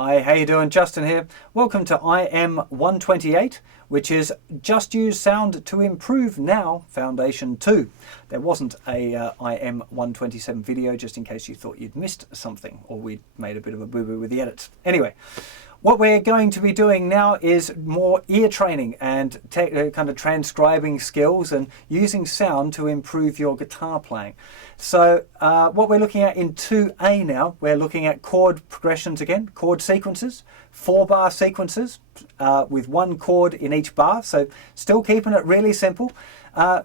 Hi, how you doing? Justin here. Welcome to IM-128, which is Just Use Sound to Improve Now Foundation 2. There wasn't a IM-127 video, just in case you thought you'd missed something or we'd made a bit of a boo-boo with the edits. Anyway, what we're going to be doing now is more ear training and kind of transcribing skills and using sound to improve your guitar playing. So what we're looking at in 2A now, we're looking at chord progressions again, chord sequences, 4-bar sequences with one chord in each bar, so still keeping it really simple.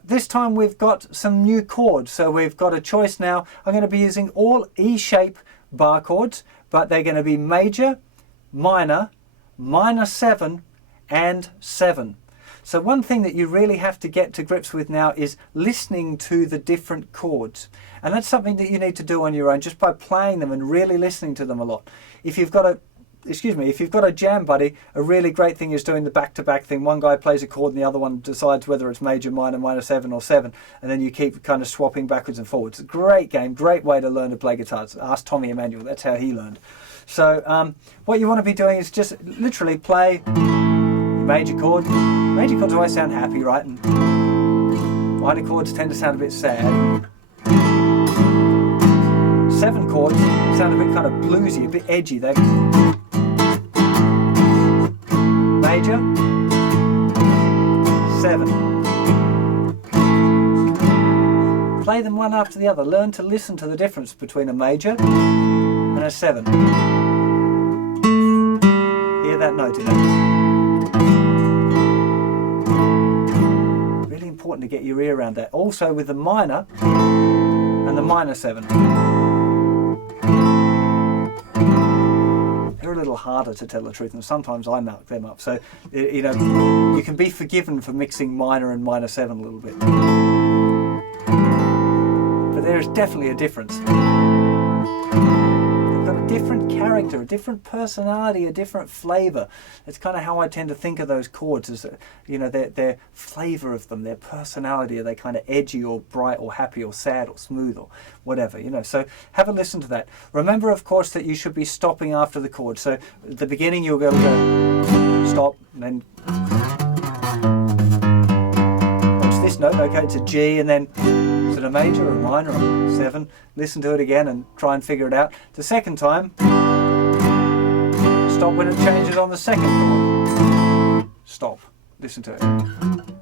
This time we've got some new chords, so we've got a choice now. I'm going to be using all E-shape bar chords, but they're going to be major, minor, minor 7 and 7. So one thing that you really have to get to grips with now is listening to the different chords. And that's something that you need to do on your own just by playing them and really listening to them a lot. If you've got a jam buddy, a really great thing is doing the back-to-back thing. One guy plays a chord and the other one decides whether it's major, minor, minor 7 or 7, and then you keep kind of swapping backwards and forwards. Great game, great way to learn to play guitars. Ask Tommy Emmanuel, that's how he learned. So what you want to be doing is just literally play your major chord. Major chords always sound happy, right? And minor chords tend to sound a bit sad. 7 chords sound a bit kind of bluesy, a bit edgy. They major, 7. Play them one after the other. Learn to listen to the difference between a major and a 7. Hear that note in it. Really important to get your ear around that. Also with the minor and the minor 7. They're a little harder to tell the truth, and sometimes I muck them up. So, you know, you can be forgiven for mixing minor and minor 7 a little bit. But there is definitely a difference. They've got a different character, a different personality, a different flavour. It's kind of how I tend to think of those chords, as you know, their flavour of them, their personality. Are they kind of edgy or bright or happy or sad or smooth or whatever, you know? So have a listen to that. Remember, of course, that you should be stopping after the chord. So at the beginning you'll go stop, and then what's this note? Okay, it's a G, and then is it a major or a minor or 7? Listen to it again and try and figure it out. The second time, stop when it changes on the second chord. Stop. Listen to it.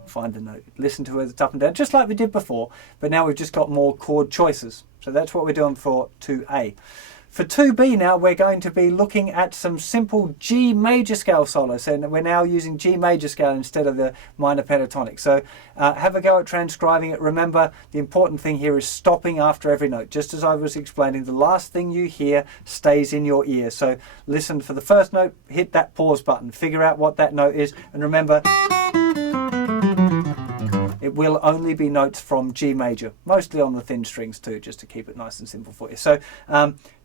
Find the note. Listen to it, it's up and down, just like we did before, but now we've just got more chord choices. So that's what we're doing for 2A. For 2B now, we're going to be looking at some simple G major scale solos, and we're now using G major scale instead of the minor pentatonic. So have a go at transcribing it. Remember, the important thing here is stopping after every note. Just as I was explaining, the last thing you hear stays in your ear. So listen for the first note, hit that pause button, figure out what that note is, and remember, it will only be notes from G major, mostly on the thin strings too, just to keep it nice and simple for you. So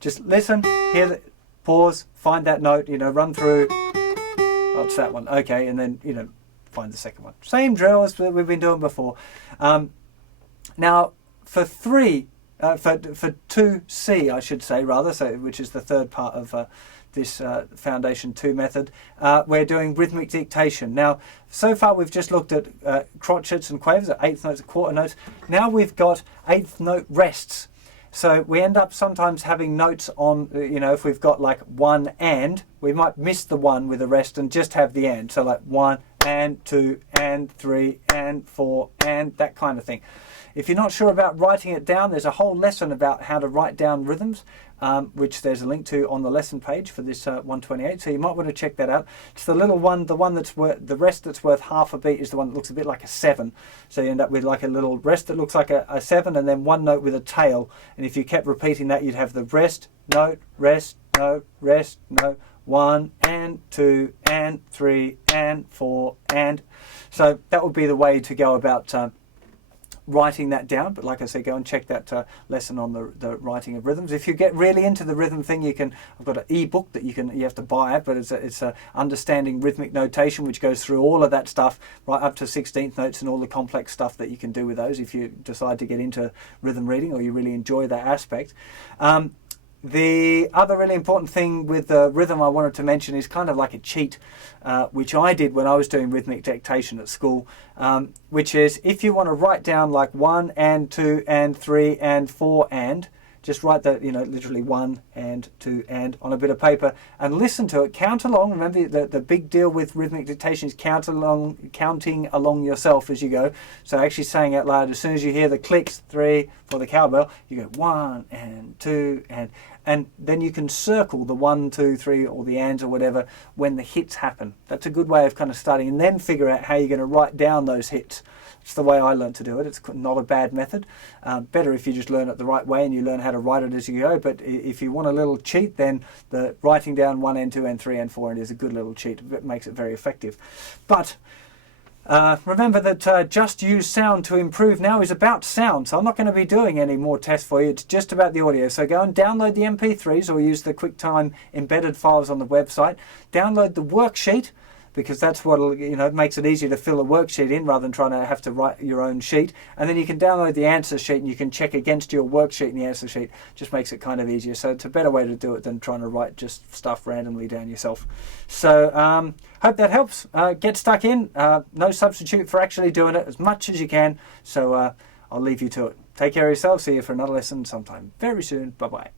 just listen, hear the pause, find that note, you know, run through, oh, it's that one, okay, and then, you know, find the second one. Same drill as we've been doing before. Now for 2C, I should say, rather, so which is the third part of this Foundation 2 method, we're doing rhythmic dictation. Now, so far we've just looked at crotchets and quavers, at eighth notes, quarter notes. Now we've got eighth note rests. So we end up sometimes having notes on, you know, if we've got like 1 and, we might miss the 1 with a rest and just have the and. So like 1 and 2 and 3 and 4 and that kind of thing. If you're not sure about writing it down, there's a whole lesson about how to write down rhythms, which there's a link to on the lesson page for this 128. So you might want to check that out. It's the little one, the one that's worth, the rest that's worth half a beat is the one that looks a bit like a 7. So you end up with like a little rest that looks like a 7, and then one note with a tail. And if you kept repeating that, you'd have the rest, note, rest, note, rest, note, 1 and 2 and 3 and 4 and. So that would be the way to go about writing that down. But like I said, go and check that lesson on the writing of rhythms. If you get really into the rhythm thing, you can, I've got an ebook that you have to buy it, but it's a understanding rhythmic notation, which goes through all of that stuff right up to 16th notes and all the complex stuff that you can do with those if you decide to get into rhythm reading or you really enjoy that aspect. The other really important thing with the rhythm I wanted to mention is kind of like a cheat, which I did when I was doing rhythmic dictation at school, which is if you want to write down like 1 and 2 and 3 and 4 and, just write that, you know, literally 1 and 2 and on a bit of paper and listen to it, count along. Remember the big deal with rhythmic dictation is counting along yourself as you go. So actually saying out loud, as soon as you hear the clicks, 3 for the cowbell, you go 1 and 2 and then you can circle the 1, 2, 3 or the ands or whatever when the hits happen. That's a good way of kind of starting, and then figure out how you're going to write down those hits. It's the way I learned to do it. It's not a bad method. Better if you just learn it the right way and you learn how to write it as you go. But if you want a little cheat, then the writing down 1 and 2 and 3 and 4 and is a good little cheat. It makes it very effective. But remember that Just Use Sound to Improve now is about sound. So I'm not going to be doing any more tests for you. It's just about the audio. So go and download the MP3s or use the QuickTime embedded files on the website. Download the worksheet, because that's what, you know, makes it easier to fill a worksheet in rather than trying to have to write your own sheet. And then you can download the answer sheet and you can check against your worksheet in the answer sheet. Just makes it kind of easier. So it's a better way to do it than trying to write just stuff randomly down yourself. So hope that helps. Get stuck in. No substitute for actually doing it as much as you can. So I'll leave you to it. Take care of yourself. See you for another lesson sometime very soon. Bye-bye.